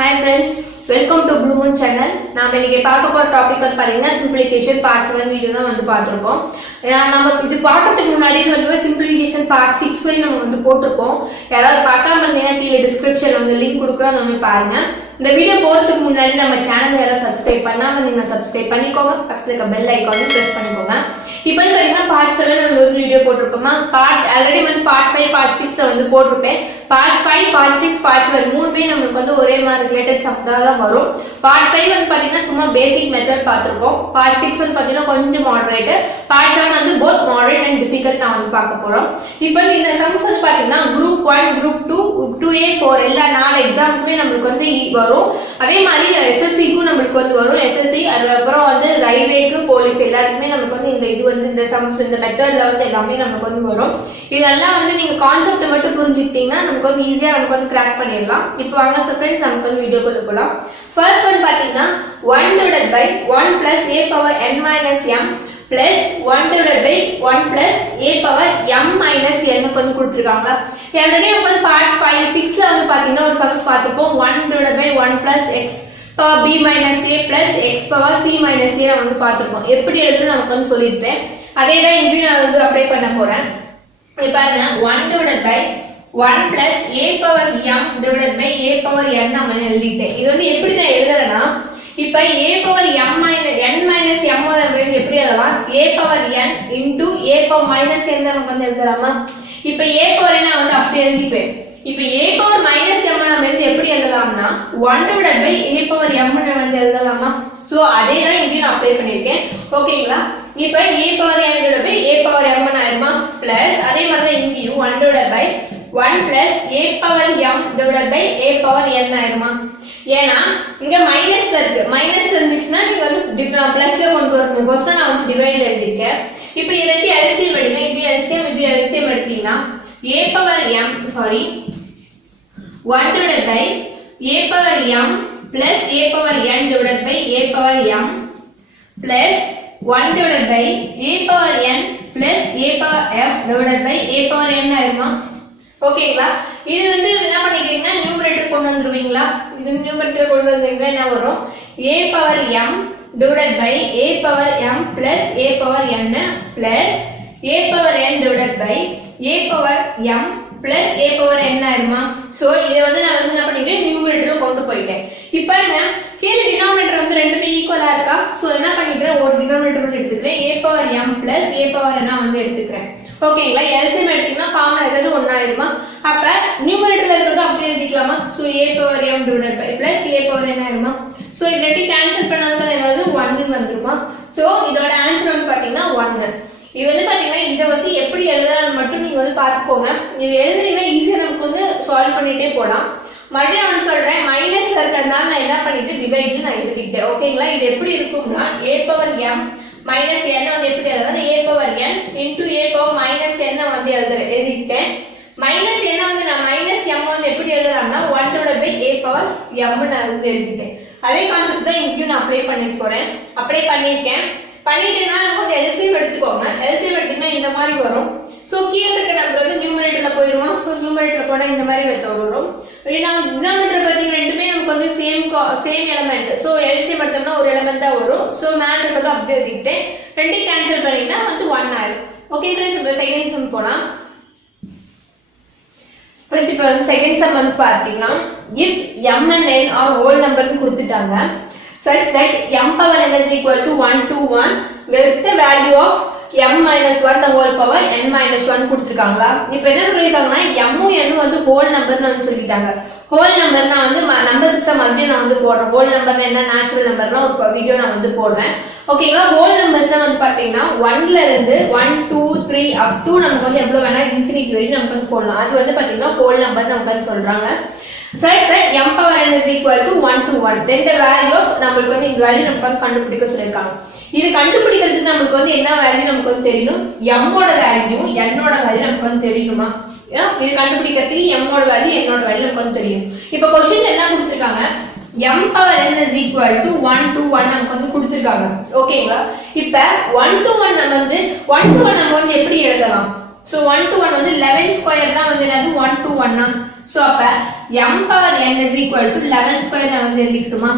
Hi friends, welcome to Blue Moon channel. நாம இன்னைக்கு பார்க்க போற டாபிக் வந்து பாத்தீங்கன்னா சிம்பிளிஃபிகேஷன் பார்ட் 7 வீடியோ தான் வந்து பார்த்திருக்கோம். நம்ம இது பார்க்கிறதுக்கு முன்னாடி வந்து சிம்பிளிஃபிகேஷன் பார்ட் 6 வரை நம்ம வந்து போட்டுருப்போம். யாராவது பார்க்காம இருந்தீங்கன்னா கீழே டிஸ்கிரிப்ஷன்ல வந்து லிங்க் கொடுக்குறோம், அதை வந்து பாருங்க. இந்த வீடியோ போறதுக்கு முன்னாடி நம்ம சேனல் யாராவது சப்ஸ்கிரைப் பண்ணாம நீங்க சப்ஸ்கிரைப் பண்ணிக்கோங்க, பக்கத்துல இருக்க பெல் ஐகானையும் பிரஸ் பண்ணிக்கோங்க. இப்போ பாத்தீங்கன்னா பார்ட் 7 நம்ம ஒரு வீடியோ போட்டுருப்போமா, பார்ட் ஆல்ரெடி வந்து பார்ட் 5 பார்ட் 6 வந்து போட்டுருப்பேன். பார்ட் 5 பார்ட் 6 பார்ட் 7 மூணுமே நமக்கு வந்து ஒரே மாதிரி ரிலேட்டட் சப்ஜெக்ட் தான் வரும். பார்ட் 5 வந்து பாத்தீங்கன்னா சும்மா பேசிக் மெத்தட் பார்த்திருப்போம். பார்ட் 6 வந்து பாத்தீங்கன்னா கொஞ்சம் மாடரேட், பார்ட் 7 வந்து both moderate and difficult நான் வந்து பார்க்க போறோம். இப்போ இந்த சம்ஸ் வந்து பாத்தீங்கன்னா group 1 group 2 2A 4 எல்லா நாலு எக்ஸாமுக்குமே நமக்கு வந்து வரும். அதே மாதிரி SSC-க்கும் நமக்கு வந்து வரும். SSC அதுக்கப்புறம் வந்து ரயில்வேக்கு போலீஸ் எல்லாத்துக்குமே நமக்கு வந்து இது வந்து இந்த சம்ஸ் இந்த மெத்தட்ல வந்து எல்லாமே நமக்கு வந்து வரும். இதெல்லாம் வந்து நீங்க கான்செப்ட் மட்டும் புரிஞ்சுக்கிட்டீங்கன்னா நமக்கு வந்து ஈஸியா நமக்கு வந்து கிராக் பண்ணிடலாம். இப்போ வாங்க ஃப்ரெண்ட்ஸ் நமக்கு வந்து வீடியோக்குள்ள போலாம். ஃபர்ஸ்ட் ஒன் பாத்தீங்கன்னா 1 divided by 1 plus a power n minus m plus 1 divided by 1 plus a power m minus n வந்து கொடுத்திருக்காங்க. ஆல்ரெடி நம்ம வந்து பார்ட் 5 6ல வந்து பாத்தீங்கன்னா ஒரு சம்ஸ் பார்த்திருப்போம். 1 divided by 1 plus x power b minus a plus x power c minus a வந்து பார்த்திருப்போம். எப்படி எழுதுன்னு நமக்கு வந்து சொல்லிருப்பேன். அதே தான் இங்கேயும் நான் வந்து அப்ளை பண்ண போறேன். இப்போ பாருங்க 1 divided by 1 plus a power m divided by a power n நம்ம எழுதிட்டேன். இது வந்து எப்படி நான் எழுதுறேன்னா, இப்ப a power m minus n minus m வந்து எப்படி எழுதலாம், a power n into a power minus n நம்ம வந்து எழுதலாமா. இப்ப a power n வந்து அப்படி எழுதிப்பேன். இப்ப a power minus m நம்ம வந்து எப்படி எழுதலாம்னா 1 divided by a power m நம்ம வந்து எழுதலாமா. சோ அதே தான் இங்க நான் அப்ளை பண்ணிருக்கேன். ஓகேங்களா. இப்ப a power n divided by a power m ஆயிருமா, பிளஸ் அதே மாதிரி தான் இங்கேயும் 1 divided by 1 plus a power m divided by a power n ஆயிருமா. ஏன்னா இங்க மைனஸ்ல இருக்கு, மைனஸ்ல இருந்துச்சுன்னா நீங்க வந்து பிளஸ்ல கொண்டு வரணும். கோசம் நான் வந்து டிவைட் எழுதிருக்கேன். இப்போ இது ரெண்டு எல்சிஎம் எடுங்க, இது எல்சிஎம் இது எல்சிஎம் எடுத்தீங்கன்னா a power m 1 divided by a power m plus a power n divided by a power m plus 1 divided by a power n plus a power m divided by a power n ஆயிருமா. ஓகேங்களா. இது வந்து என்ன பண்ணிக்கிறீங்கன்னா numerator கொண்டு வந்துருவீங்களா. இது numerator கொண்டு வந்தீங்கன்னா என்ன வரும், a power m divided by a power m plus a power n plus a power n divided by a power m plus a power n ஆயிருமா. சோ இத வந்து நான் வந்து என்ன பண்ணிட்டேன், நியூமரேட்டர்ல கொண்டு போயிட்டேன். இப்போ பாருங்க கீழ டினாமினேட்டர் வந்து ரெண்டுமே ஈக்குவலா இருக்கா. சோ என்ன பண்ணிக்கிறேன், ஒரு டினாமினேட்டர் மட்டும் எடுத்துக்கிறேன், a power m plus a power n வந்து எடுத்துக்கிறேன். ஓகேங்களா. எல்சிஎம் எடுத்தீங்கன்னா காமன் இருக்கிறது 1 ஆயிருமா. அப்ப நியூமரேட்டர்ல இருக்கிறது அப்படியே எழுதிக்கலாமா. So a power m divided by plus a power n ஆயிருமா. சோ இது ரெண்டு கேன்சல் பண்ணாம என்னது 1 ன்னு வந்துருமா. சோ இதோட ஆன்சர் வந்து பாத்தீங்கன்னா 1. இது வந்து பாத்தீங்கன்னா இத வந்து எப்படி எழுதலாம்னு மட்டும் நீங்க வந்து பாத்துக்கோங்க. இது எழுதுறீங்கன்னா ஈஸியா நமக்கு வந்து சால்வ் பண்ணிட்டே போலாம். மறுபடியும் நான் சொல்றேன், மைனஸ்ல இருக்கிறதுனால நான் என்ன பண்ணிட்டு டிவைட்ல நான் எழுதிக்கிட்டேன். ஓகேங்களா. இது எப்படி இருக்கும்னா a power m minus n வந்து எப்படி எழுதலாம், a power n into a power minus n வந்து எழுதிட்டேன். மைனஸ் n வந்து நான் மைனஸ் m வந்து எப்படி எழுதலாம்னா 1 divided by a power m நான் எழுதிட்டேன். அதே கான்செப்ட் தான் இங்கேயும் நான் அப்ளை பண்ணி போறேன். அப்ளை பண்ணிருக்கேன். பண்ணிட்டேன்னா நமக்கு எல்சிஎம் எடுத்துக்கோங்க. எல்சிஎம் எடுத்தீங்கன்னா இந்த மாதிரி வரும். சோ கீழ இருக்க நம்பர் வந்து நியூமரேட்டர்ல போயிருமா. சோ நியூமரேட்டர்ல போனா இந்த மாதிரி வரும். டினாமினேட்டர் பாத்தீங்கன்னா ரெண்டுமே நமக்கு வந்து சேம் எலிமெண்ட். சோ எல்சிஎம் எடுத்தோம்னா ஒரு எலிமெண்ட் தான் வரும். சோ மேல இருக்கிறது அப்படியே எழுதிட்டேன். ரெண்டு கேன்சல் பண்ணிட்டா வந்து 1 ஆயிடும். ஓகே फ्रेंड्स, இப்போ செகண்ட் சம் போலாம். फ्रेंड्स இப்போ செகண்ட் சம் வந்து பாத்தீங்கன்னா if m and n are whole number னு கொடுத்துட்டாங்க such that m power n is equal to 1 to 1 with the value of m minus 1 the whole power n minus 1 கொடுத்திருக்காங்களா. இப்போ என்ன சொல்லிருக்காங்கன்னா m n வந்து whole நம்பர்னு வந்து சொல்லிட்டாங்க. ஹோல் நம்பர்னா வந்து number system மறுபடியும் நான் வந்து போடுறேன். ஹோல் நம்பர்னா என்ன, நேச்சுரல் நம்பர்னா ஒரு வீடியோ நான் வந்து போடுறேன். ஓகேங்களா. ஹோல் நம்பர்ஸ்லாம் வந்து பாத்தீங்கன்னா 1ல இருந்து 1 2 3 up to நமக்கு வந்து எவ்வளவு வேணா இன்ஃபினிட்டி வரைக்கும் நமக்கு வந்து போடலாம். அது வந்து பாத்தீங்கன்னா ஹோல் நம்பர் நமக்கு வந்து சொல்றாங்க. such that m power n is equal to 1 to 1 then the value of நமக்கு வந்து இந்த வேல்யூ நமக்கு வந்து கண்டுபிடிக்க சொல்லிருக்காங்க. இது கண்டுபிடிக்கிறதுக்கு நமக்கு வந்து என்ன வேல்யூ நமக்கு வந்து தெரியணும், m ஓட வேல்யூ n ஓட வேல்யூ நமக்கு வந்து தெரியணுமா. இது கண்டுபிடிக்கிறதுக்கு m ஓட வேல்யூ n ஓட வேல்யூ நமக்கு வந்து தெரியும். இப்போ क्वेश्चन என்ன கொடுத்திருக்காங்க, m power n is equal to 1 to 1 நமக்கு வந்து கொடுத்திருக்காங்க. ஓகேங்களா. இப்போ 1 to 1 நம்ம வந்து 1 to 1 நம்ம வந்து எப்படி எழுதலாம். So 1 to 1 வந்து 11 ஸ்கொயர் தான் வந்து என்னது 1 to 1 னா. ஸோ அப்போ m power n is equal to 11 square நான் வந்து எழுதிக்கிட்டுமா?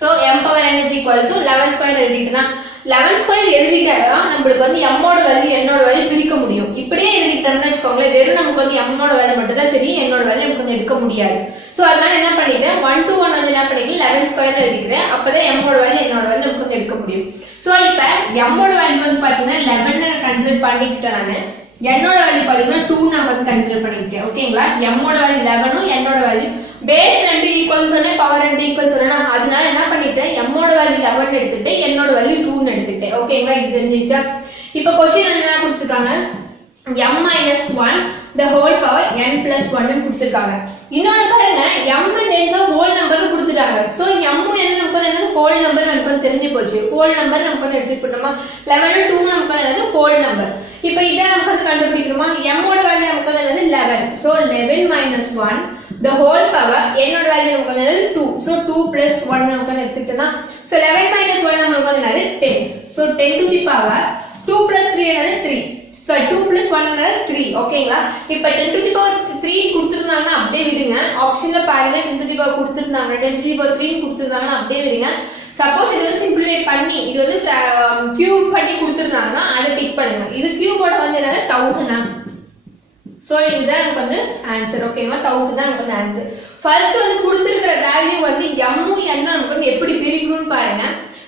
So m power n is equal to 11 square எழுதிக்கிட்டேன்னா 11 ஸ்கொயர் எழுதிக்கிட்டா நம்மளுக்கு வந்து m ஓட வேல்யூ n ஓட வேல்யூ பிரிக்க முடியும். இப்படியே எழுதிக்கிட்டோம்னு வச்சுக்கோங்களேன், வெறும் நமக்கு வந்து m ஓட வேல்யூ மட்டும் தான் தெரியும், n ஓட வேல்யூ நமக்கு வந்து எடுக்க முடியாது. ஸோ அதனால என்ன பண்ணிட்டேன், 1 to 1 வந்து என்ன பண்ணிக்கிறேன் 11 ஸ்கொயர் எழுதிக்கிறேன். அப்பதான் m ஓட வேல்யூ n ஓட வேல்யூ நமக்கு வந்து எடுக்க முடியும். ஸோ இப்போ m ஓட வேல்யூ வந்து பார்த்தீங்கன்னா 11 கன்சிடர் பண்ணிக்கிட்டேன் நான். n ஓட வேல்யூ பாத்தீங்கன்னா 2 நான் வந்து கன்சிடர் பண்ணிட்டேன். ஓகேங்களா? m ஓட வேல்யூ 11 n ஓட வேல்யூ பேஸ் 2 ஈக்குவல் சொன்னேன், பவர் 2 ஈக்குவல் சொன்னேன். அதனால என்ன பண்ணிட்டேன், m ஓட வேல்யூ 11 எடுத்துட்டேன், n ஓட வேல்யூ 2 ன்னு எடுத்துட்டேன். ஓகேங்களா? இது தெரிஞ்சிச்சா? இப்போ क्वेश्चन என்ன கொடுத்திருக்காங்க, m minus 1 the whole power n plus 1 ன்னு கொடுத்திருக்காங்க. இன்னொரு பாருங்க, m ends of whole number னு கொடுத்துட்டாங்க. சோ m என்ன நமக்கு என்ன whole number நமக்கு தெரிஞ்சு போச்சு. whole number நமக்கு வந்து எடுத்துக்கிட்டோமா, 11 2 நமக்கு என்னது whole number. இப்போ இத நமக்கு வந்து கண்டுபிடிக்கணுமா, m ஓட வேல்யூ நமக்கு என்னது 11. So 11 minus 1 the whole power n ஓட வேல்யூ நமக்கு என்னது 2. சோ 2 plus 1 நமக்கு எடுத்துக்கிட்டோம்னா சோ 11 minus 1 நமக்கு வந்து என்னது 10. So 10 to the power 2 plus 3 என்னது 3. So 2 plus 1 is 3. ஓகேங்களா? இப்போ 10 to the power 3 கொடுத்திருந்தாங்கன்னா அப்படியே விடுங்க. ஆப்ஷன்ல பாருங்க 10 to the power கொடுத்திருந்தாங்க, 10 to the power 3 கொடுத்திருந்தாங்கன்னா அப்படியே விடுங்க. சப்போஸ் இது வந்து சிம்பிளிஃபை பண்ணி இது வந்து கியூப் பண்ணி கொடுத்திருந்தாங்கன்னா அதை டிக் பண்ணுங்க. இது கியூபோட வந்து என்னது 1000. சோ இதுதான் நமக்கு வந்து ஆன்சர். ஓகேவா? 1000 தான் நமக்கு வந்து ஆன்சர். ஃபர்ஸ்ட் வந்து கொடுத்திருக்கிற வேல்யூ வந்து m n நமக்கு வந்து எப்படி பிரிக்கணும்னு பாருங்க.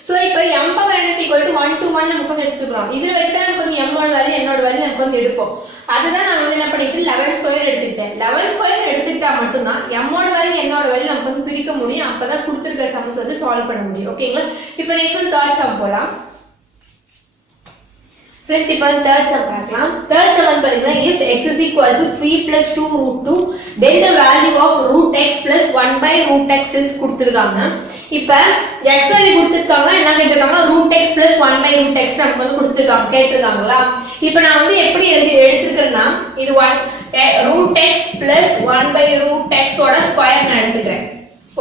சோ இப்போ m power n is equal to 1 to 1 நமக்கு வந்து எடுத்துக்கிறோம். இதுல வச்சா நமக்கு வந்து m ஓட வேல்யூ n ஓட வேல்யூ நமக்கு வந்து எடுப்போம். அதுதான் நான் வந்து என்ன பண்ணிட்டு 11 ஸ்கொயர் எடுத்துட்டேன். 11 ஸ்கொயர் எடுத்துட்டா மட்டும் தான் m ஓட வேல்யூ n ஓட வேல்யூ நமக்கு வந்து பிரிக்க முடியும். அப்பதான் கொடுத்திருக்கிற சம்ஸ் வந்து சால்வ் பண்ண முடியும். ஓகேங்களா? இப்போ நெக்ஸ்ட் வந்து தேர்ட் சம் போலாம். Friends, இப்போ தேர்ட் சம் பார்க்கலாம். தேர்ட் சம் வந்து பாத்தீங்கன்னா if x is equal to 3 plus 2 root 2 then the value of root x plus 1 by root x is கொடுத்திருக்காங்க. இப்போ x வேல்யூ கொடுத்திருக்காங்க, என்ன கேட்டிருக்காங்க, root x plus 1 by root x நமக்கு வந்து கொடுத்திருக்காங்க, கேட்டிருக்காங்களா? இப்போ நான் வந்து எப்படி எடுத்துக்கிறேன்னா இது root x plus 1 by root x ஓட ஸ்கொயர் நான் எடுத்துக்கிறேன்.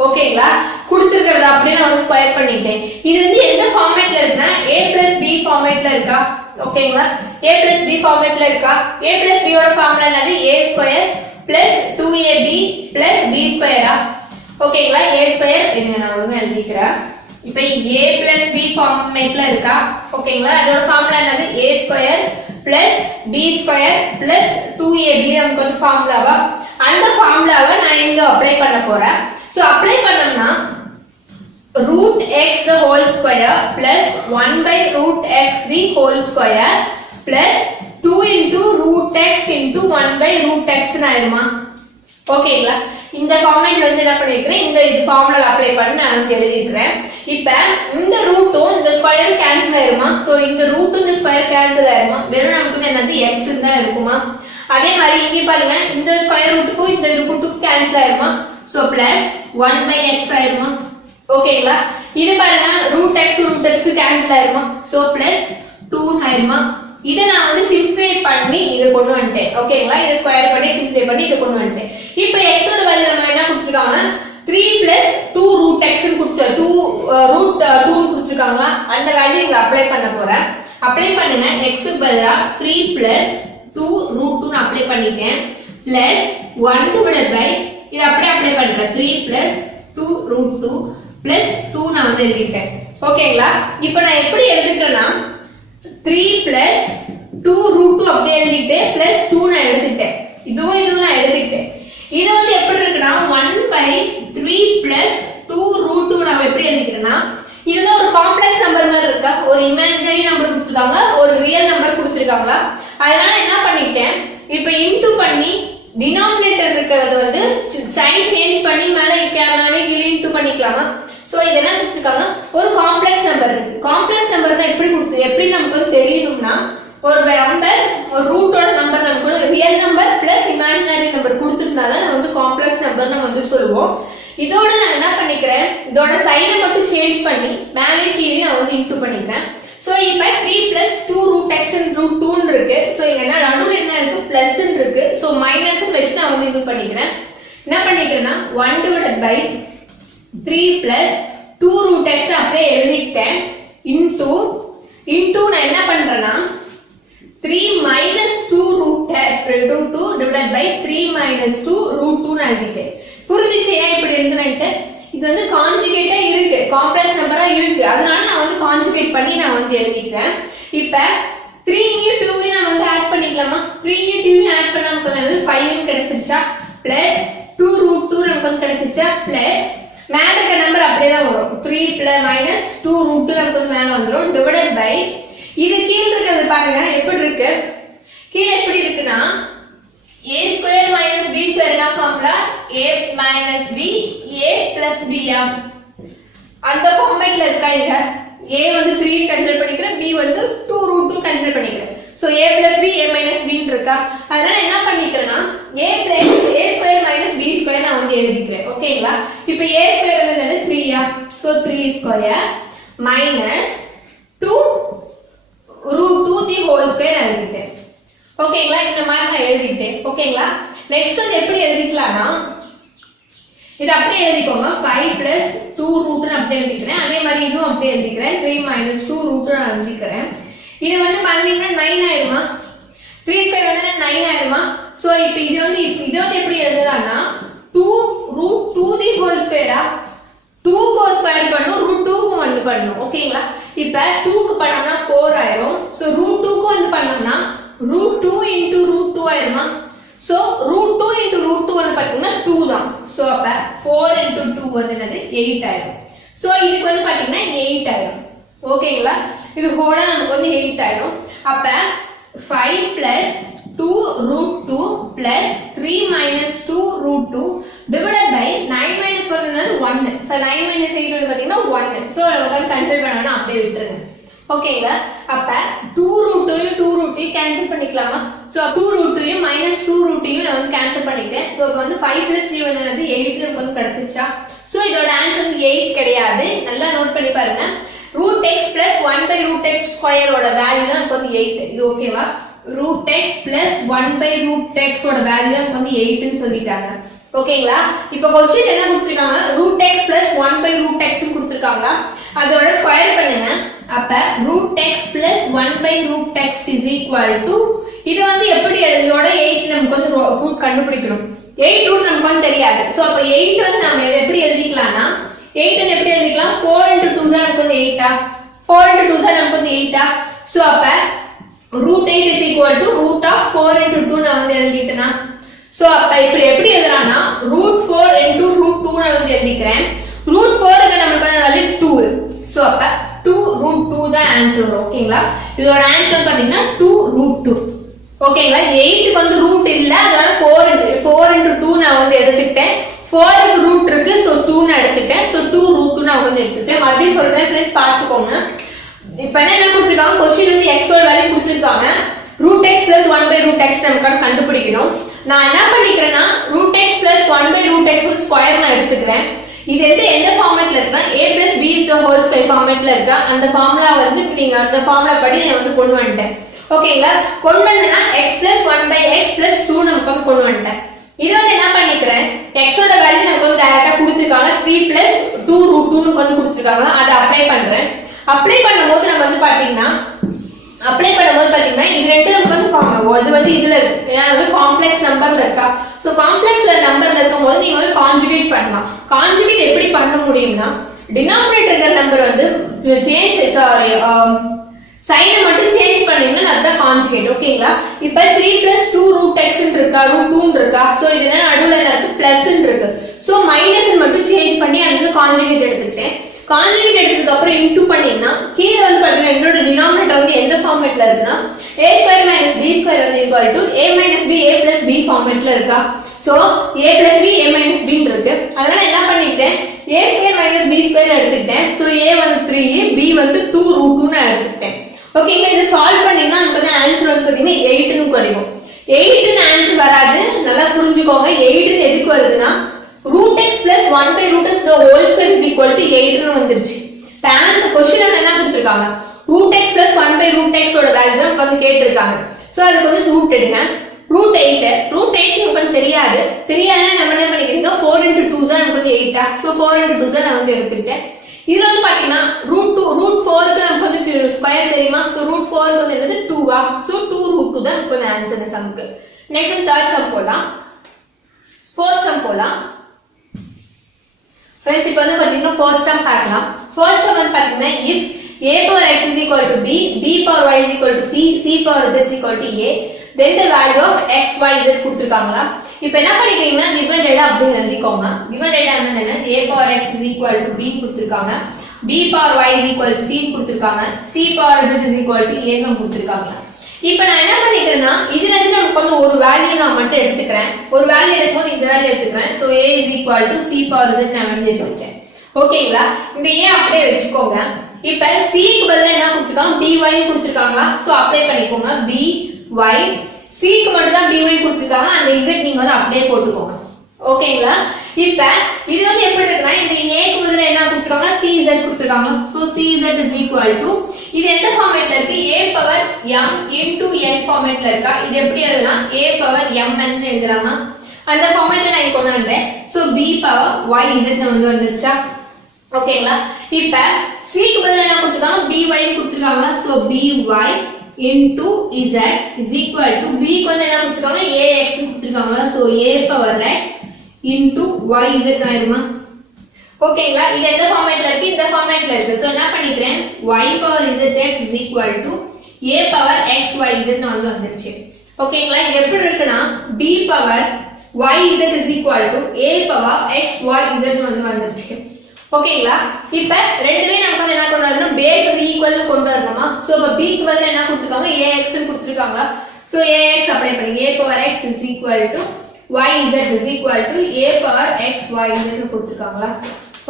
ஓகேங்களா? கொடுத்திருக்கிறது அப்படியே நான் ஸ்கொயர் பண்ணிட்டேன். இது வந்து எந்த ஃபார்மேட்ல இருக்குன்னா a plus b ஃபார்மேட்ல இருக்கா? ஓகேங்களா? a plus b ஃபார்மேட்ல இருக்கா? a plus b ஓட ஃபார்முலா என்னது, a square plus 2ab plus b ஸ்கொயரா? ஓகேங்களா? a ஸ்கொயர் என்ன நான் ஒழுங்கா எழுதிக்கிறேன். இப்போ a plus b ஃபார்மேட்ல இருக்கா? ஓகேங்களா? அதோட ஃபார்முலா என்னது, a square plus b square plus 2ab நமக்கு வந்து ஃபார்முலாவா? அந்த ஃபார்முலாவை நான் இங்க அப்ளை பண்ண போறேன். சோ அப்ளை பண்ணோம்னா root x the whole square plus 1 by root x the whole square plus 2 into root x into 1 by root x ன்னு ஆயிருமா? ஓகேங்களா? இந்த ஃபார்மேட்ல வந்து என்ன பண்ணிருக்கேன், இந்த ஃபார்முலா அப்ளை பண்ணி நான் வந்து எழுதிக்கிறேன். இப்போ இந்த ரூட்டும் இந்த ஸ்கொயரும் கேன்சல் ஆயிருமா? சோ இந்த ரூட்டும் இந்த ஸ்கொயர் கேன்சல் ஆயிருமா? வெறும் நமக்கு என்னது x தான் இருக்குமா? அதே மாதிரி இங்க பாருங்க, இந்த ஸ்கொயர் ரூட்டுக்கும் இந்த ரூட்டுக்கும் கேன்சல் ஆயிருமா? சோ பிளஸ் 1 by x ஆயிருமா? ஓகேங்களா? இது பாருங்க root x கேன்சல் ஆயிருமா? சோ பிளஸ் 2 ஆயிருமா? இத நான் வந்து சிம்பிளிஃபை பண்ணி இத கொண்டு வந்துட்டேன். ஓகேங்களா? இத ஸ்கொயர் பண்ணி சிம்பிளிஃபை பண்ணி இத கொண்டு வந்துட்டேன். இப்போ x ஓட வேல்யூ நம்ம என்ன கொடுத்திருக்காங்க, 3 plus 2 root x ன்னு கொடுத்து 2 root 2 ன்னு கொடுத்திருக்காங்க. அந்த வேல்யூ இங்க அப்ளை பண்ண போறேன். அப்ளை பண்ணுங்க. x க்கு பதிலா 3 plus 2 root 2 ன்னு அப்ளை பண்ணிட்டேன். plus 1 divided by இத அப்படியே அப்ளை பண்றேன். 3 plus 2 root 2 plus 2 நான் வந்து எழுதிட்டேன். ஓகேங்களா? இப்போ நான் எப்படி எழுதிட்டேன்னா 3 plus 2 root 2 அப்படியே எழுதிட்டேன், plus 2 நான் எழுதிட்டேன். இதுவும் நான் எழுதிட்டேன். இது வந்து எப்படி இருக்குன்னா 1 by 3 plus 2 root 2 நாம எப்படி எழுதிக்கிறேன்னா இதுல ஒரு காம்ப்ளெக்ஸ் நம்பர் மாதிரி இருக்கா, ஒரு இமேஜினரி நம்பர் கொடுத்திருக்காங்க, ஒரு ரியல் நம்பர் கொடுத்திருக்காங்களா? அதனால என்ன பண்ணிட்டேன், இப்போ இன்டு பண்ணி டினாமினேட்டர் இருக்கிறது வந்து சைன் சேஞ்ச் பண்ணி மேலே கீழே இன்டு பண்ணிக்கலாமா? சோ இது என்ன கொடுத்திருக்காங்க, ஒரு காம்ப்ளெக்ஸ் நம்பர் இருக்கு. காம்ப்ளெக்ஸ் நம்பர் தான் எப்படி நமக்கு வந்து தெரியணும்னா ஒரு நம்பர் ஒரு ரூட்டோட நம்பர் நமக்கு real number plus imaginary number கொடுத்திருந்தாதான் நம்ம வந்து காம்ப்ளெக்ஸ் நம்பர் நம்ம வந்து சொல்லுவோம். இதோட நான் என்ன பண்ணிக்கிறேன், இதோட சைனை மட்டும் சேஞ்ச் பண்ணி மேலே கீழே நான் வந்து இன்டு பண்ணிக்கிறேன். சோ இப்போ 3 plus 2 root x and root 2 ன்னு இருக்கு. சோ இங்க என்ன நடுவுல என்ன இருக்கு, பிளஸ் ன்னு இருக்கு. சோ மைனஸ் ன்னு வெச்சு நான் வந்து இது பண்ணிக்கிறேன். என்ன பண்ணிக்கிறேன்னா 1 divided by 3 plus 2 root x அப்படியே எழுதிட்டேன். இன்டு நான் என்ன பண்றேன்னா 3 minus 2 root 2 divided by 3 minus 2 root 2 நான் எழுதிட்டேன். புரிஞ்சுச்சு ஏன் இப்படி எழுதுறேன்ட்டு? இது வந்து கான்ஜுகேட்டா இருக்கு, காம்ப்ளெக்ஸ் நம்பரா இருக்கு, அதனால நான் வந்து கான்ஜுகேட் பண்ணி நான் வந்து எழுதிக்கிறேன். இப்ப 3 யும் 2 யும் நான் வந்து ஆட் பண்ணிக்கலாமா? 3 யும் 2 யும் ஆட் பண்ணா நமக்கு வந்து 5 யும் கிடைச்சிருச்சா, பிளஸ் 2 root 2 நமக்கு வந்து கிடைச்சிருச்சா, பிளஸ் மேல இருக்க நம்பர் அப்படியே தான் வரும், 3 minus 2 root 2 நமக்கு வந்து மேல வந்துரும், டிவைடட் பை இது கீழ இருக்கிறது பாருங்க எப்படி இருக்கு, கீழ எப்படி இருக்குன்னா a square minus b square என்ன formula, a minus b a plus b யா, அந்த ஃபார்மேட்ல இருக்கா இங்க a வந்து 3 கன்சிடர் பண்ணிக்கிறேன், b வந்து 2 root 2 கன்சிடர் பண்ணிக்கிறேன். So a plus b a minus b ன்னு இருக்கா, அதனால என்ன பண்ணிக்கிறேன்னா a plus a square minus b square நான் வந்து எழுதிக்கிறேன். ஓகேங்களா? இப்போ a square வந்து 3 யா, so 3 square minus 2 root 2 the whole square எழுதிட்டேன். ஓகேங்களா? இந்த மாதிரி நான் எழுதிட்டேன். ஓகேங்களா? நெக்ஸ்ட் வந்து எப்படி எழுதிக்கலாம்னா இது அப்படியே எழுதிக்கோங்க, 5 plus 2 root ன்னு அப்படியே எழுதிக்கிறேன். அதே மாதிரி இதுவும் அப்படியே எழுதிக்கிறேன், 3 minus 2 root நான் எழுதிக்கிறேன். இது வந்து பாத்தீங்கன்னா 9 ஆயிருமா, 3 ஸ்கொயர் வந்து 9 ஆயிருமா. சோ இப்போ இது வந்து எப்படி எழுதலாம்னா 2 root 2 the whole square 2 க்கு ஸ்கொயர் பண்ணனும், root 2 க்கு 1 பண்ணனும். ஓகேங்களா? இப்போ 2 க்கு பண்ணோம்னா 4 ஆயிரும். சோ root 2 க்கு வந்து பண்ணோம்னா root 2 into root 2 ஆயிருமா. சோ root 2 into root 2 வந்து பாத்தீங்கன்னா 2 தான். சோ அப்ப 4 into 2 வந்து என்னது 8 ஆயிரும். சோ இதுக்கு வந்து பாத்தீங்கன்னா 8 ஆயிரும். ஓகேங்களா? இது ஹோலா நமக்கு வந்து 8 ஆயிரும். அப்ப 5 plus 2 root 2 plus 3 minus 2 root 2 divided by 9 minus 1 என்னது 1. சோ 9 minus 8 வந்து பாத்தீங்கன்னா 1. சோ நம்ம கன்சிடர் பண்ணனும்னா அப்படியே விட்டுருங்க. ஓகேங்களா? அப்ப 2 root 2 யும் 2 root 2 கேன்சல் பண்ணிக்கலாமா? சோ 2 root 2 யும் minus 2 root 2 யும் நான் வந்து கேன்சல் பண்ணிட்டேன். சோ இப்போ வந்து 5 plus 3 வந்து 8 நமக்கு வந்து கிடைச்சிருச்சா. சோ இதோட ஆன்சர் வந்து 8 கிடையாது. நல்லா நோட் பண்ணி பாருங்க. root x plus 1 by root x square ஓட வேல்யூ தான் நமக்கு வந்து 8. இது ஓகேவா? root x plus 1 by root x ஓட வேல்யூ தான் நமக்கு வந்து 8 ன்னு சொல்லிட்டாங்க. ஓகேங்களா? இப்போ क्वेश्चन என்ன கொடுத்திருக்காங்க, root x plus 1 by root x ன்னு கொடுத்திருக்காங்க. அதோட ஸ்கொயர் பண்ணுங்க. அப்ப root x plus 1 by root x is equal to இது வந்து எப்படி இதோட 8 நமக்கு வந்து ரூட் கண்டுபிடிக்கணும். 8 ரூட் நமக்கு வந்து தெரியாது. சோ அப்ப 8 வந்து நாம எப்படி எழுதிக்கலாம்னா 8 வந்து எப்படி எழுதிக்கலாம், 4 into 2 தான் நமக்கு வந்து 8 4 into 2 தான் நமக்கு வந்து 8 சோ அப்ப root 8 is equal to root of 4 into 2 நான் வந்து எழுதிட்டேனா. சோ அப்ப இப்படி எப்படி எழுதலாம்னா root 4 into root 2 நான் வந்து எழுதிக்கிறேன். root 4 க்கு நமக்கு வந்து வேல்யூ 2. சோ அப்ப 2 root 2 தான் ஆன்சர் வரும். ஓகேங்களா? இதோட ஆன்சர் பாத்தீங்கன்னா 2 root 2. ஓகேங்களா? 8 க்கு வந்து ரூட் இல்ல, அதனால 4 into 2 நான் வந்து எடுத்துட்டேன். 4 க்கு ரூட் இருக்கு, சோ 2 நான் எடுத்துட்டேன். சோ 2 root 2 நான் வந்து எடுத்துட்டேன். மறுபடியும் சொல்றேன் फ्रेंड्स, பாத்துக்கோங்க. இப்போ என்ன கொடுத்திருக்காங்க, क्वेश्चन வந்து x ஓட வேல்யூ கொடுத்திருக்காங்க. root x plus 1 by root x நமக்கு கண்டுபிடிக்கணும். நான் என்ன பண்ணிக்கிறேன்னா root x plus 1 by root x whole square நான் எடுத்துக்கிறேன். இது எந்த ஃபார்மட்ல இருக்குன்னா a plus b is the whole square ஃபார்மட்ல இருக்கா. அந்த ஃபார்முலா வந்து நீங்க அந்த ஃபார்முலா படி நான் வந்து கொண்டு வந்துட்டேன். ஓகேங்களா? கொண்டு வந்தேன்னா x plus 1 by x plus 2 நமக்கு கொண்டு வந்துட்டேன். இது வந்து என்ன பண்ணிக்கிறேன், x ஓட வேல்யூ நமக்கு வந்து டைரக்டா கொடுத்திருக்காங்க, 3 plus 2 root 2 னு வந்து கொடுத்திருக்காங்க. அதை அப்ளை பண்றேன். அப்ளை பண்ணும்போது நம்ம வந்து பாத்தீங்கன்னா இது ரெண்டு வந்து இது வந்து இதுல இருக்கு, ஏன்னா வந்து காம்ப்ளெக்ஸ் நம்பர்ல இருக்கா. சோ காம்ப்ளெக்ஸ் நம்பர்ல இருக்கும்போது நீங்க வந்து கான்ஜுகேட் பண்ணலாம். கான்ஜுகேட் எப்படி பண்ண முடியும்னா டினாமினேட்டர் இருக்கிற நம்பர் வந்து சைனை மட்டும் சேஞ்ச் பண்ணீங்கன்னா அதுதான் கான்ஜுகேட். ஓகேங்களா? இப்போ 3 plus 2 root x ன்னு இருக்கா, root 2 ன்னு இருக்கா. சோ இது என்ன நடுவுல என்ன இருக்கு, பிளஸ் ன்னு இருக்கு. சோ மைனஸ் மட்டும் சேஞ்ச் பண்ணி அதுக்கு கான்ஜுகேட் எடுத்துட்டேன். கான்ஜுகேட் எடுத்ததுக்கு அப்புறம் இன்டு பண்ணீங்கன்னா கீழ வந்து பாத்தீங்கன்னா என்னோட டினாமினேட்டர் வந்து எந்த ஃபார்மட்ல இருக்குன்னா a square minus b square வந்து equal to a minus b a plus b ஃபார்மட்ல இருக்கா. So a plus b a minus b ன்னு இருக்கு. அதனால என்ன பண்ணிட்டேன், a square minus b square எடுத்துட்டேன். சோ a வந்து 3, b வந்து 2 root 2 ன்னு எடுத்துட்டேன். ஓகேங்க? இத சால்வ் பண்ணீங்கன்னா நமக்கு ஆன்சர் வந்து பாத்தீங்கன்னா 8 ன்னு கிடைக்கும். 8 ன்னு ஆன்சர் வராது, நல்லா புரிஞ்சுக்கோங்க. 8 ன்னு எதுக்கு வருதுன்னா root x plus 1 by root x the whole square is equal to 8 ன்னு வந்துருச்சு. ஆன்சர் क्वेश्चन என்ன கொடுத்திருக்காங்க, root x plus 1 by root x ஓட வேல்யூ தான் வந்து கேட்டிருக்காங்க. சோ அதுக்கு வந்து ரூட் எடுங்க. root 8 நமக்கு தெரியாதுன்னா நம்ம என்ன பண்ணிக்கிறீங்க, 4 into 2 தான் நமக்கு வந்து 8 சோ 4 into 2 தான் நான் வந்து எடுத்துட்டேன். இதுல வந்து பாத்தீங்கன்னா √4க்கு நமக்கு வந்து ஸ்கொயர் தெரியுமா? சோ √4க்கு வந்து என்னது 2வா? சோ 2 √2 தான் நமக்கு ஆன்சர் இந்த சம்க்கு. நெக்ஸ்ட் தேர்ட் சம் போலாம். ஃபோர்த் சம் போலாம். फ्रेंड्स இப்போ வந்து பாத்தீங்கன்னா fourth sum பார்க்கலாம். fourth sum வந்து பாத்தீங்கன்னா if a power x is equal to b, b power y is equal to c, c power z is equal to a, then the value of x, y, z கொடுத்திருக்காங்களா? இப்போ என்ன பண்ணிக்கிறீங்கன்னா given data அப்படியே எழுதிக்கோங்க. given data என்னன்னா a power x is equal to b கொடுத்திருக்காங்க, b power y is equal to c கொடுத்திருக்காங்க, c power z is equal to a ன்னு கொடுத்திருக்காங்க. இப்போ நான் என்ன பண்ணிக்கிறேன்னா இதுல இருந்து நமக்கு வந்து ஒரு வேல்யூ நான் மட்டும் எடுத்துக்கிறேன். ஒரு வேல்யூ எடுக்கும்போது இந்த வேல்யூ எடுத்துக்கிறேன். So a is equal to c power z நான் வந்து எடுத்துட்டேன். ஓகேங்களா? இந்த a அப்படியே வெச்சுக்கோங்க. இப்போ c க்கு பதிலா என்ன கொடுத்திருக்காங்க? by ன்னு கொடுத்திருக்காங்களா? சோ அப்ளை பண்ணிக்கோங்க. by c க்கு மட்டும் தான் by கொடுத்திருக்காங்க. அந்த z நீங்க வந்து அப்படியே போட்டுக்கோங்க. ஓகேங்களா? இப்போ இது வந்து எப்படி இருக்குன்னா இந்த a க்கு பதிலா என்ன கொடுத்திருக்காங்க? cz கொடுத்திருக்காங்க. So cz is equal to இது எந்த ஃபார்மட்ல இருக்கு? a power m into n ஃபார்மட்ல இருக்கா? இது எப்படி எழுதலாம்? a power mn ன்னு எழுதலாமா? அந்த ஃபார்மட்ல நான் கொண்டு வந்தேன். சோ b power yz ன்னு வந்து வந்துருச்சா? ஓகேங்களா? இப்போ c க்கு பதிலா என்ன கொடுத்திருக்காங்க? by ன்னு கொடுத்திருக்காங்க. So by into z is equal to b க்கு வந்து என்ன கொடுத்திருக்காங்க? ax ன்னு கொடுத்திருக்காங்க. So a power x into yz ஆயிருமா? ஓகேங்களா? இது எந்த ஃபார்மட்ல இருக்கு? இந்த ஃபார்மட்ல இருக்கு. சோ என்ன பண்ணிக்கிறேன்? y power zx is equal to a power xyz ன்னு வந்து வந்துருச்சு. ஓகேங்களா? இது எப்படி இருக்குன்னா b power yz is equal to a power xyz ன்னு வந்து வந்துருச்சு. ஓகேங்களா? இப்போ ரெண்டுமே நமக்கு வந்து என்ன கொண்டு வரணும்? பேஸ் வந்து ஈக்குவல் ன்னு கொண்டு வரணுமா? சோ இப்போ b க்கு பதிலா என்ன கொடுத்திருக்காங்க? ax ன்னு கொடுத்திருக்காங்க. சோ ax அப்ளை பண்ணி a power x is equal to yz is equal to a power xyz ன்னு கொடுத்திருக்காங்களா?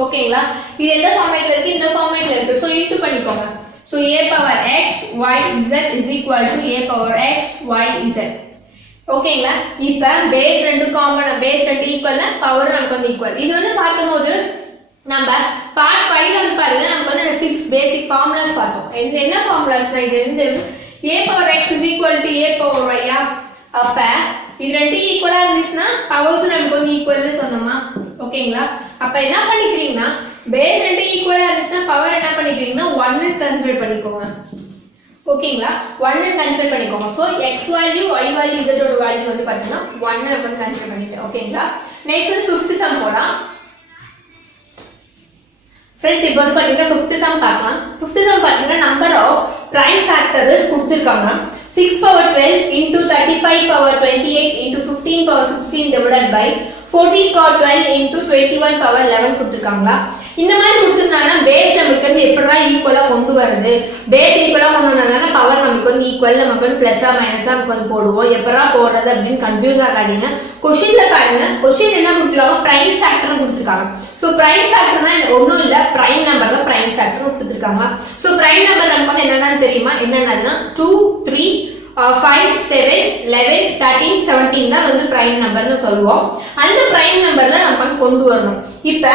ஓகேங்களா? இது எந்த ஃபார்மட்ல இருக்கு? இந்த ஃபார்மட்ல இருக்கு. சோ இன்டு பண்ணிக்கோங்க. So a power x y z is equal to a power x y z. ஓகேங்களா? இப்போ பேஸ் ரெண்டு காமன், பேஸ் ரெண்டு ஈக்குவல்னா பவர் நமக்கு வந்து ஈக்குவல். இது வந்து பார்த்தம்போது நம்ம பார்ட் 5ல வந்து பாருங்க நமக்கு வந்து 6 பேசிக் ஃபார்முலாஸ் பார்த்தோம். என்ன ஃபார்முலாஸ்னா இது வந்து a power x is equal to a power y யா? அப்ப இது ரெண்டு ஈக்குவலா இருந்துச்சுன்னா பவர்ஸ் நமக்கு வந்து ஈக்குவல்னு சொன்னோமா? ஓகேங்களா? அப்ப என்ன பண்ணிக்கிறீங்கன்னா பேஸ் ரெண்டு ஈக்குவலா இருந்துச்சுன்னா பவர் என்ன பண்ணிக்கிறீங்கன்னா 1 ன்னு கன்சிடர் பண்ணிக்கோங்க. ஓகேங்களா? 1 ன்னு கன்சிடர் பண்ணிக்கோங்க. So x value y value z ஓட வேல்யூ வந்து பாத்தீங்கன்னா 1 ன்னு நம்ம கன்சிடர் பண்ணிட்டோம். ஓகேங்களா? நெக்ஸ்ட் வந்து 5th சம் போலாம். फ्रेंड्स இப்போ வந்து பாத்தீங்கன்னா 5th சம் பார்க்கலாம். 5th சம் பாத்தீங்கன்னா நம்பர் ஆஃப் prime factors கொடுத்திருக்காங்க. 6 power 12 into 35 power 28 into 15 power 16 divided by 14 power 12 into 21 power 11 கொடுத்திருக்காங்களா? இந்த மாதிரி கொடுத்திருந்தாங்கன்னா பேஸ் நமக்கு வந்து எப்படிடா ஈக்குவலா கொண்டு வருது? பேஸ் ஈக்குவலா கொண்டு வந்தாங்கன்னா பவர் நமக்கு வந்து ஈக்குவல், நமக்கு வந்து பிளஸ்ஸா மைனஸா நமக்கு வந்து போடுவோம். எப்படா போடுறது அப்படின்னு கன்ஃபியூஸ் ஆகாதீங்க. क्वेश्चनல பாருங்க, क्वेश्चन என்ன கொடுத்திருக்காங்க? பிரைம் ஃபேக்டர் கொடுத்திருக்காங்க. சோ பிரைம் ஃபேக்டர்னா ஒண்ணும் இல்ல, பிரைம் நம்பர்ல பிரைம் ஃபேக்டர் கொடுத்திருக்காங்க. சோ பிரைம் நம்பர் நமக்கு வந்து என்னன்னு தெரியுமா? என்னன்னா 2 3 5 7 11 13 17 தான் வந்து பிரைம் நம்பர்னு சொல்லுவோம். அந்த பிரைம் நம்பர்ல நம்ம வந்து கொண்டு வரணும். இப்போ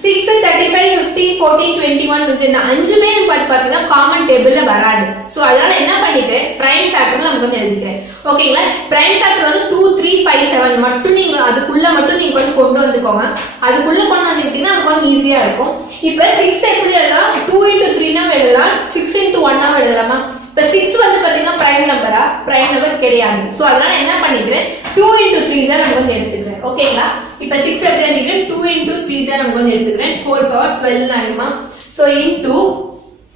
6 35 15 14 21 வந்து இந்த அஞ்சுமே பாத்தீங்கன்னா காமன் டேபிள்ல வராது. சோ அதனால என்ன பண்ணிக்கிறேன்? பிரைம் ஃபேக்டர் நமக்கு வந்து எழுதிக்கிறேன். ஓகேங்களா? பிரைம் ஃபேக்டர் வந்து 2 3 5 7 மட்டும் நீங்க அதுக்குள்ள மட்டும் நீங்க வந்து கொண்டு வந்துக்கோங்க. அதுக்குள்ள கொண்டு வந்துட்டீங்கன்னா நமக்கு வந்து ஈஸியா இருக்கும். இப்போ 6 எப்படி எழுதலாம்? 2 into 3 னா எழுதலாம், 6 into 1 னா எழுதலாமா? இப்போ 6 வந்து பாத்தீங்கன்னா பிரைம் நம்பரா? பிரைம் நம்பர் கிடையாது. சோ அதனால என்ன பண்ணிக்கிறேன்? 2 into 3 தான் நம்ம வந்து எடுத்துக்கிறேன். ஓகேங்களா? இப்போ 6 எப்படி எழுதிக்கிறேன்? 2 into 3 தான் நம்ம வந்து எடுத்துக்கிறேன். 4 power 12 ஆயிடுமா? சோ into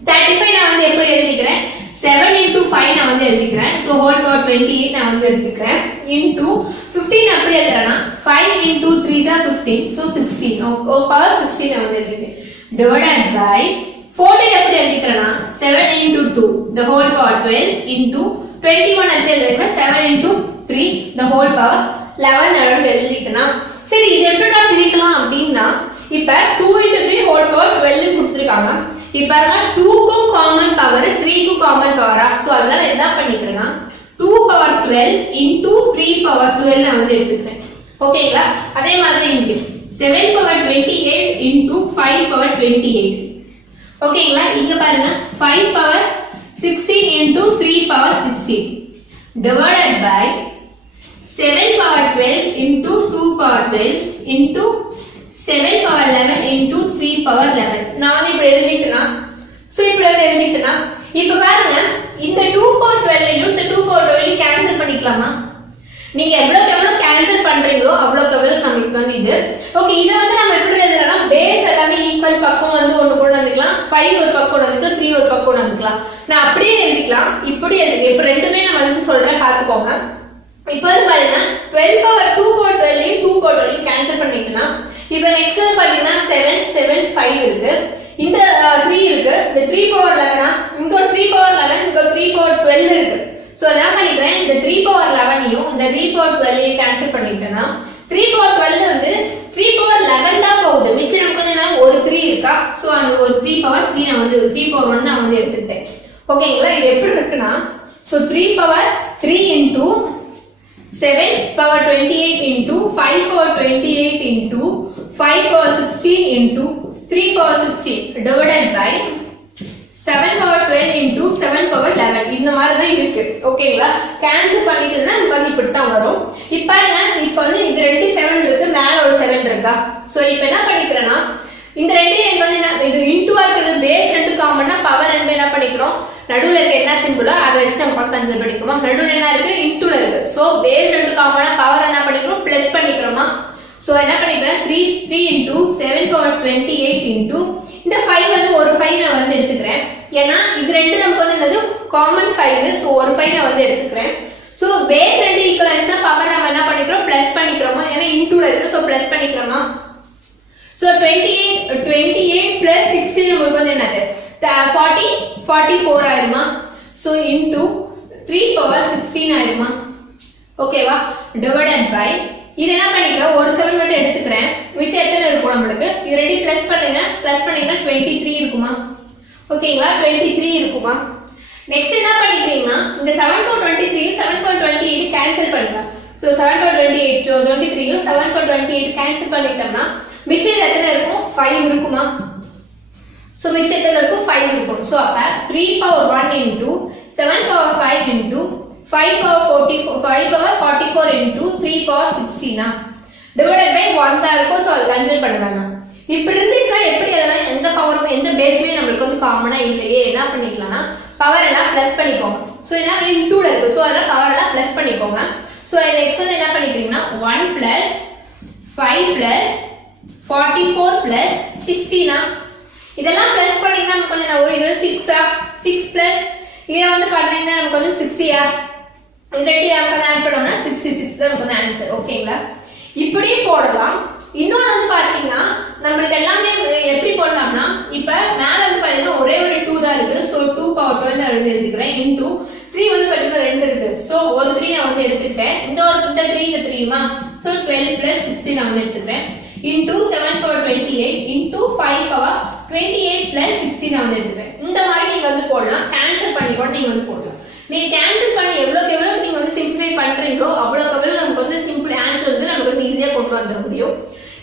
35 நான் வந்து எப்படி எழுதிக்கிறேன்? 7 into 5 நான் வந்து எழுதிக்கிறேன். சோ whole power 28 நான் வந்து எடுத்துக்கிறேன். into 15 எப்படி எழுதுறேன்னா 5 into 3 is 15. so 16. power 16 நான் வந்து எழுதிக்கிறேன். divided by 14 எப்படி எழுதிக்கிறேன்னா 7 into 2 the whole power 12 into 21 எப்படி எழுதிக்கிறேன்? 7 into 3 the whole power 11 நான் எழுதிக்கிறேன். சரி இது எப்படிடா பிரிக்கலாம் அப்படின்னா இப்போ 2 into 3 whole power 12 கொடுத்திருக்காங்க. இப்போ 2 க்கும் காமன் பவர் 3 க்கும் காமன் பவரா? சோ அதனால என்ன பண்ணிக்கிறேன்னா 2 power 12 into 3 power 12 நான் வந்து எடுத்துக்கிறேன். ஓகேங்களா? அதே மாதிரி இங்க 7 power 28 into 5 power 28. ஓகேங்களா? இங்க பாருங்க 5 power 16 into 3 power 16 divided by 7 power 12 into 2 power 12 into 7 power 11 into 3 power 11 நான் வந்து இப்படி எழுதிட்டேனா சோ இப்படி எழுதிட்டேனா இப்போ பாருங்க இந்த 2 power 12 ஐயும் இந்த 2 power 12 ஐயும் கேன்சல் பண்ணிக்கலாமா நீங்க எவ்வளவு கேன்சல் பண்றீங்களோ அவ்வளவு நமக்கு வந்து இது ஓகே இத வந்து நம்ம எப்படி எழுதலாம் பேஸ் எல்லாமே ஈக்குவல் பக்கம் வந்து ஒன்னு கொண்டு வந்துக்கலாம் 5 ஒரு பக்கம் கொண்டு வந்துக்கலாம் 3 ஒரு பக்கம் கொண்டு வந்துக்கலாம் நான் அப்படியே எழுதிக்கலாம் இப்படி எழுதுங்க இப்போ ரெண்டுமே நான் வந்து சொல்றேன் பாத்துக்கோங்க இப்போ வந்து பாருங்க 12 power 2 power 12 ஐயும் 2 power 12 ஐயும் கேன்சல் பண்ணிட்டேனா இப்போ நெக்ஸ்ட் வந்து பாத்தீங்கன்னா 7 7 5 இருக்கு இந்த 3 இருக்கு இந்த 3 power 11 இங்க 3 power 11 இங்க 3 power 12 இருக்கு சோ நான் பண்ணிட்டேன் இந்த 3 power 11 ஐயும் இந்த 3 power 12 ஐயும் கேன்சல் பண்ணிட்டேனா 3 power 12 வந்து 3 power 11 தான் போகுது மிச்சம் நமக்கு வந்து ஒரு 3 இருக்கா சோ அந்த ஒரு 3 power 3 நான் வந்து 3 power 1 நான் வந்து எடுத்துட்டேன் ஓகேங்களா இது எப்படி இருக்குனா so 3 power 3 into 7 power 28 into 5 power 28 into 5 power 16 into 3 power 16 divided by 7 power 12 into 7 power 11 இந்த மாதிரி தான் இருக்கு ஓகேங்களா கேன்சல் பண்ணிட்டேன்னா நமக்கு வந்து இப்படி தான் வரும் இப்போ இப்போ வந்து இது ரெண்டு 7 இருக்கு மேல ஒரு 7 இருக்கா சோ இப்போ என்ன பண்ணிக்கிறேன்னா இந்த ரெண்டையும் வந்து இது இன்டூவா இருக்குது பேஸ் ரெண்டு காமன்னா பவர் ரெண்டு என்ன பண்ணிக்கிறோம் நடுவுல இருக்க என்ன சிம்பிளோ அதை வச்சு நம்ம கன்சிடர் பண்ணிக்கிறோமா நடுவுல என்ன இருக்கு இன்டூல இருக்கு சோ பேஸ் ரெண்டு காமன்னா பவர் என்ன பண்ணிக்கிறோம் பிளஸ் பண்ணிக்கிறோமா சோ என்ன பண்ணிக்கிறேன் 3 into 7 power 28 into இந்த 5 வந்து ஒரு 5 நான் வந்து எடுத்துக்கிறேன் ஏன்னா இது ரெண்டு நமக்கு வந்து என்னது காமன் 5 சோ ஒரு 5 நான் வந்து எடுத்துக்கிறேன் சோ பேஸ் ரெண்டு ஈக்குவல் ஆச்சுனா பவர் நம்ம என்ன பண்ணிக்கிறோம் பிளஸ் பண்ணிக்கிறோமா ஏன்னா இன்டூல இருக்கு சோ பிளஸ் பண்ணிக்கிறோமா சோ 28 plus 16 நமக்கு வந்து என்னது 44 ஆயிருமா சோ into 3 power 16 ஆயிருமா ஓகேவா divided by இது என்ன பண்ணிக்கிறோம் ஒரு 7 மட்டும் எடுத்துக்கிறேன் மிச்சம் எத்தனை இருக்கும் நமக்கு இது ரெடி ப்ளஸ் பண்ணீங்கன்னா 23 இருக்குமா ஓகேங்களா 23 இருக்குமா நெக்ஸ்ட் என்ன பண்ணிக்கிறீங்கன்னா இந்த 7.23 7.28 கேன்சல் பண்ணுங்க சோ 7.28 23 7.28 கேன்சல் பண்ணிட்டோம்னா மிச்சம் எத்தனை இருக்கும் 5 இருக்குமா சோ மிச்சம் எத்தனை இருக்கும் 5 இருக்கும் சோ அப்ப 3 power 1 into 7 power 5 into 5 power 44 into 3 power 16 divided by 1 தான் இருக்கும் சோ அது கன்சிடர் பண்ணுவாங்க இப்படி இருந்துச்சுனா எப்படி அதெல்லாம் எந்த பவர் எந்த பேஸ்மே நமக்கு வந்து காமனா இல்லையே என்ன பண்ணிக்கலாம்னா பவர் எல்லாம் பிளஸ் பண்ணிக்கோங்க சோ இதெல்லாம் இன்டூல இருக்கு சோ அதெல்லாம் பவர் எல்லாம் பிளஸ் பண்ணிக்கோங்க சோ நெக்ஸ்ட் வந்து என்ன பண்ணிக்கிறீங்கன்னா 1 plus 5 plus 44 plus 16 இதெல்லாம் பிளஸ் பண்ணீங்கன்னா நமக்கு வந்து நான் இது 6 plus இத வந்து பண்ணீங்கன்னா நமக்கு வந்து 60 ரெண்டு ஆட் பண்ணோம்னா 66 தான் நமக்கு ஆன்சர் ஓகேங்களா இப்படியே போடலாம் இன்னொன்னு வந்து பாத்தீங்கன்னா நமக்கு எல்லாமே எப்படி போடலாம்னா இப்ப மேல வந்து பாத்தீங்கன்னா ஒரே ஒரு 2 தான் இருக்கு சோ 2 power 12 எழுதிக்கிறேன் into 3 வந்து பாத்தீங்கன்னா 2 இருக்கு சோ ஒரு 3 நான் வந்து எடுத்துட்டேன் இந்த 3 இந்த 3மா சோ 12 plus 16 நான் வந்து எடுத்துட்டேன் into 7 power 28 into 5 power 28 plus 16 நான் வந்து எடுத்துட்டேன் இந்த மாதிரி நீங்க வந்து போடலாம் கேன்சல் பண்ணி கூட நீங்க வந்து போடலாம் நீங்க கேன்சல் பண்ணி எவ்வளவு நீங்க வந்து சிம்பிளை பண்றீங்களோ அவ்வளவு நமக்கு வந்து சிம்பிள் ஆன்சர் வந்து நமக்கு வந்து ஈஸியா கொண்டு வர முடியும்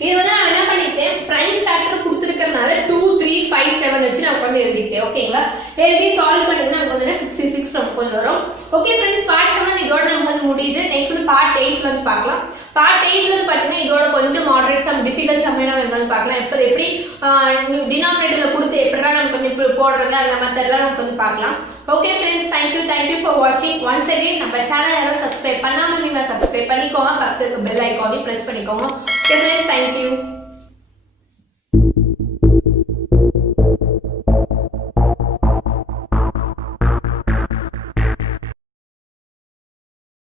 இது வந்து நான் என்ன பண்ணிட்டேன் பிரைம் ஃபேக்டர் கொடுத்திருக்கிறதுனால 2 3 5 7 வச்சு நான் வந்து எழுதிட்டேன் ஓகேங்களா எழுதி சால்வ் பண்ணீங்கன்னா நமக்கு வந்து 66 நமக்கு வந்து வரும் ஓகே फ्रेंड्स பார்ட் 7 இதோட நமக்கு வந்து முடியுது நெக்ஸ்ட் வந்து பார்ட் 8 வந்து பார்க்கலாம் பார்ட் 8 வந்து பாத்தீங்கன்னா இதோட கொஞ்சம் மாடரேட் சம் டிஃபிகல்ட் சம் எல்லாம் வந்து பார்க்கலாம் எப்படி டினாமினேட்டர்ல கொடுத்து எப்படிலாம் நமக்கு வந்து இப்படி போடுறது அந்த மெத்தட்லாம் நமக்கு வந்து பார்க்கலாம் okay friends thank you for watching once again நம்ம சேனலை யாரும் சப்ஸ்கிரைப் பண்ணாம நீங்க சப்ஸ்கிரைப் பண்ணிக்கோங்க பக்கத்துல இருக்க பெல் ஐகானை பிரஸ் பண்ணிக்கோங்க ஓகே फ्रेंड्स thank you